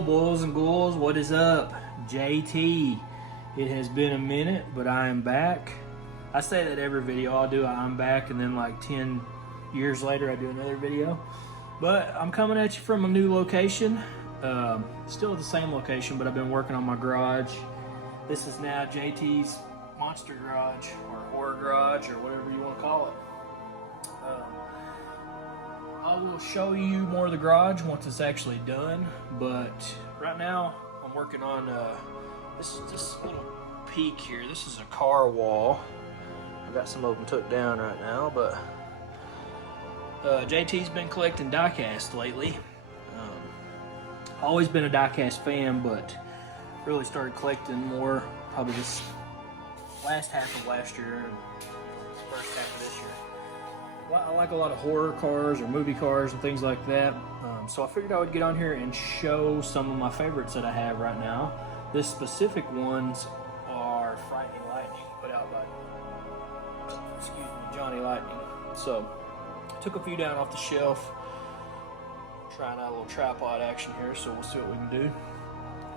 Yo, boys and ghouls, what is up? JT. It has been a minute, but I am back. I say that every video I'll do, I'm back, and then like 10 years later I do another video. But I'm coming at you from a new location. Still at the same location, but I've been working on my garage. This is now JT's Monster Garage, or Horror Garage, or whatever you want to call it. I will show you more of the garage once it's actually done, but right now I'm working on this little peak here. This is a car wall. I got some of them took down right now, but JT's been collecting diecast lately. Always been a diecast fan, but really started collecting more probably this last half of last year and first half of this year. Well, I like a lot of horror cars or movie cars and things like that. So I figured I would get on here and show some of my favorites that I have right now. This specific ones are Frightening Lightning, put out by, Johnny Lightning. So took a few down off the shelf, trying out a little tripod action here, so we'll see what we can do.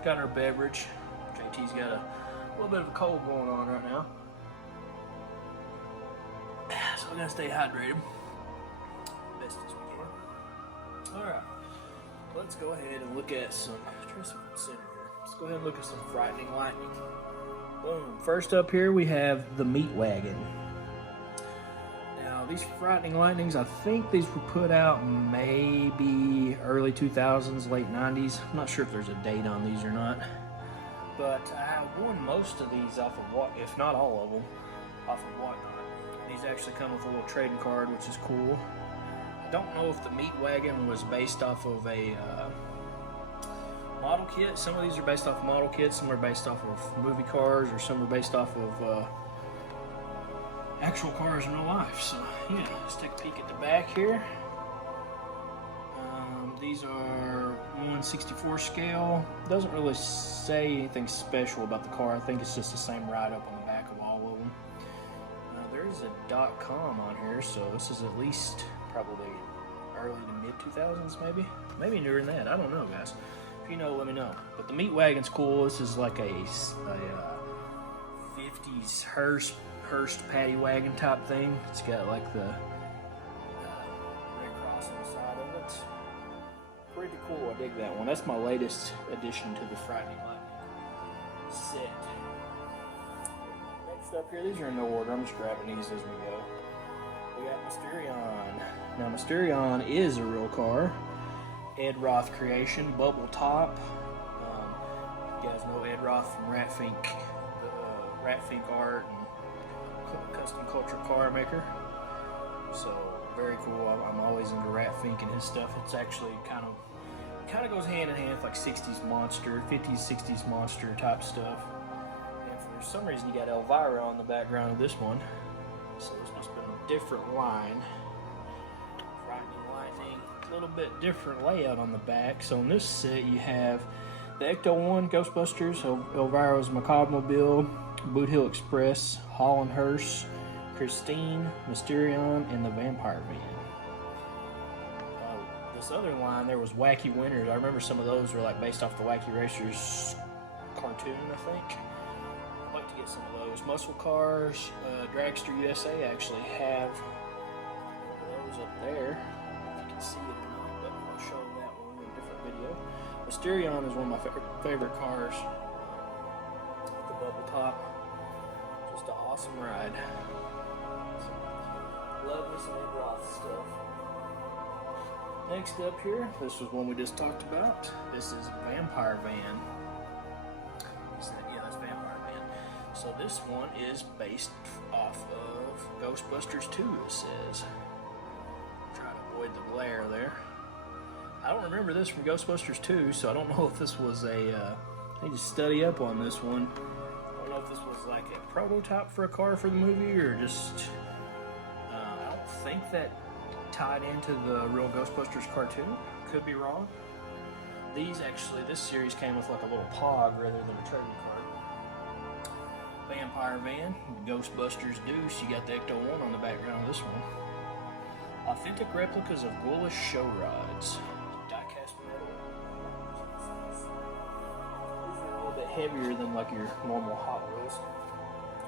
Got our beverage. JT's got a little bit of a cold going on right now, so I'm gonna stay hydrated best as we can. All right, let's go ahead and look at some. Try some center here. Let's go ahead and look at some Frightening Lightning. Boom. First up here we have the Meat Wagon. Now these Frightening Lightnings, I think these were put out maybe early 2000s, late 90s. I'm not sure if there's a date on these or not, but I won most of these off of what, if not all of them, off of Whatnot. These actually come with a little trading card, which is cool. I don't know if the Meat Wagon was based off of a model kit. Some of these are based off of model kits, some are based off of movie cars, or some are based off of actual cars in real life. So yeah, let's take a peek at the back here. These are 1/64 scale. Doesn't really say anything special about the car. I think it's just the same write-up on the back of all of them. There's a .com on here, so this is at least probably early to mid 2000s, maybe newer than that. I don't know, guys. If you know, let me know. But the Meat Wagon's cool. This is like a 50s Hearst paddy wagon type thing. It's got like the red cross on the side of it. Pretty cool. I dig that one. That's my latest addition to the Frightening Lightning set. Up here, these are in no order. I'm just grabbing these as we go. We got Mysterion. Now Mysterion is a real car. Ed Roth creation, bubble top. You guys know Ed Roth from Ratfink, the Ratfink art and custom culture car maker. So very cool. I'm always into Ratfink and his stuff. It's actually kind of goes hand in hand with like 60s monster, 50s, 60s monster type stuff. For some reason you got Elvira on the background of this one, so this must have been a different line. Frightening Lightning, a little bit different layout on the back. So in this set you have the Ecto-1 Ghostbusters, Elvira's MacabreMobile, Boot Hill Express, Holland Hearst, Christine, Mysterion, and the Vampire Van. This other line, there was Wacky Winners. I remember some of those were like based off the Wacky Racers cartoon, I think. I'd like to get some of those. Muscle Cars, Dragster USA actually have those up there. If you can see it or not, but I'll show that one in a different video. Mysterion is one of my favorite cars. The bubble top. Just an awesome ride. Love me some Ed Roth stuff. Next up here, this was one we just talked about. This is Vampire Van. So this one is based off of Ghostbusters 2, it says. Try to avoid the glare there. I don't remember this from Ghostbusters 2, so I don't know if this was I need to study up on this one. I don't know if this was like a prototype for a car for the movie, or just, I don't think that tied into the real Ghostbusters cartoon. Could be wrong. This series came with like a little pog rather than a trading card. Vampire Van, Ghostbusters Deuce. You got the Ecto-1 on the background of this one. Authentic replicas of ghoulish show rods. Diecast metal. heavier than like your normal Hot Wheels.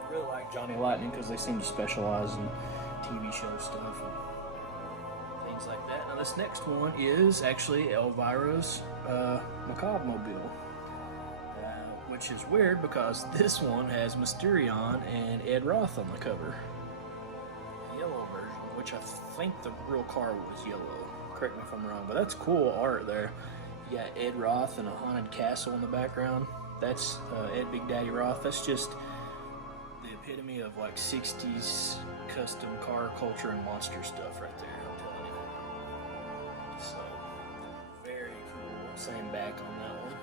I really like Johnny Lightning because they seem to specialize in TV show stuff and things like that. Now this next one is actually Elvira's Macabre Mobile, which is weird because this one has Mysterion and Ed Roth on the cover. The yellow version, which I think the real car was yellow. Correct me if I'm wrong, but that's cool art there. You got Ed Roth and a haunted castle in the background. That's Ed Big Daddy Roth. That's just the epitome of like 60s custom car culture and monster stuff right there, I'm telling you. So, very cool. Same back on that one.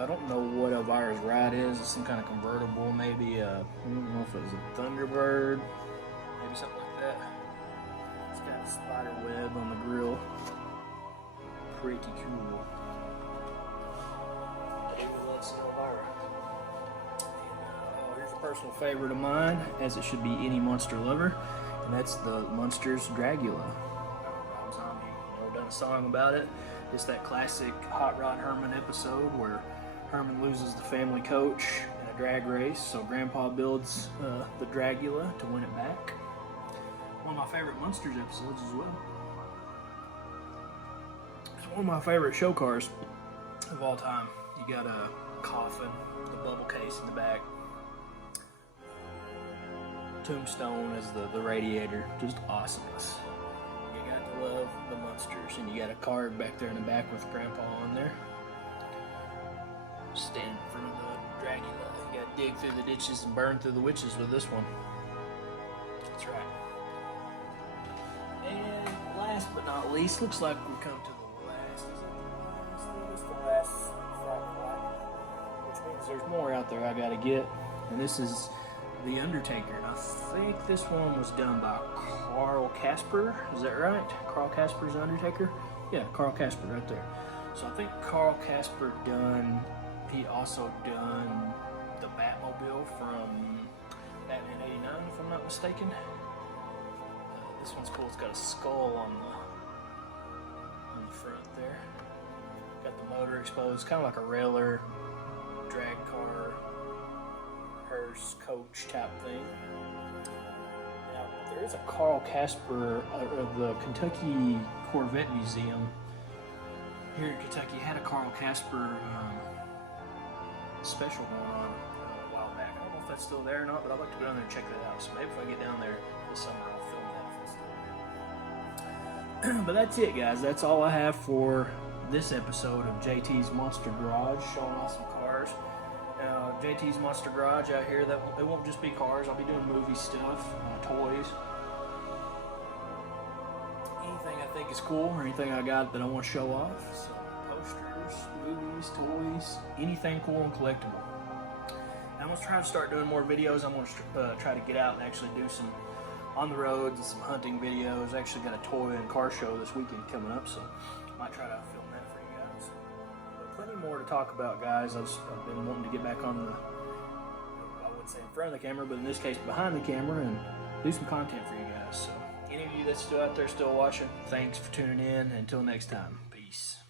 I don't know what Elvira's ride is. It's some kind of convertible, maybe. I don't know if it was a Thunderbird, maybe something like that. It's got a spider web on the grill. Pretty cool. That's Elvira. Here's a personal favorite of mine, as it should be any monster lover, and that's the Munsters Dragula. Rob Zombie, done a song about it. It's that classic Hot Rod Herman episode where Herman loses the family coach in a drag race, so Grandpa builds the Dragula to win it back. One of my favorite Munsters episodes as well. It's one of my favorite show cars of all time. You got a coffin, the bubble case in the back, Tombstone as the radiator, just awesomeness. You got to love the Munsters, and you got a card back there in the back with Grandpa on there. Stand in front of the Dragula. You got to dig through the ditches and burn through the witches with this one. That's right. And last but not least, looks like we come to the last. Is it the last? Which means there's more out there I gotta get. And this is The Undertaker. And I think this one was done by Carl Casper. Is that right? Carl Casper's The Undertaker? Yeah, Carl Casper right there. So I think Carl Casper he also done the Batmobile from Batman 89, if I'm not mistaken. This one's cool. It's got a skull on the front there. Got the motor exposed, kind of like a railer, drag car, hearse, coach type thing. Now, there is a Carl Casper of the Kentucky Corvette Museum here in Kentucky. Had a Carl Casper special going on a while back. I don't know if that's still there or not, but I'd like to go down there and check that out. So maybe if I get down there this summer, I'll film that if it's still there. But that's it, guys. That's all I have for this episode of JT's Monster Garage, showing off some cars. Now, JT's Monster Garage out here, it won't just be cars. I'll be doing movie stuff, toys, anything I think is cool or anything I got that I want to show off. So, posters, movies, toys, anything cool and collectible. And I'm going to try to start doing more videos. I'm going to try to get out and actually do some on the roads and some hunting videos. I actually got a toy and car show this weekend coming up, so I might try to film that for you guys. But plenty more to talk about, guys. I've been wanting to get back on I wouldn't say in front of the camera, but in this case behind the camera, and do some content for you guys. So any of you that's still out there still watching, thanks for tuning in. Until next time, peace.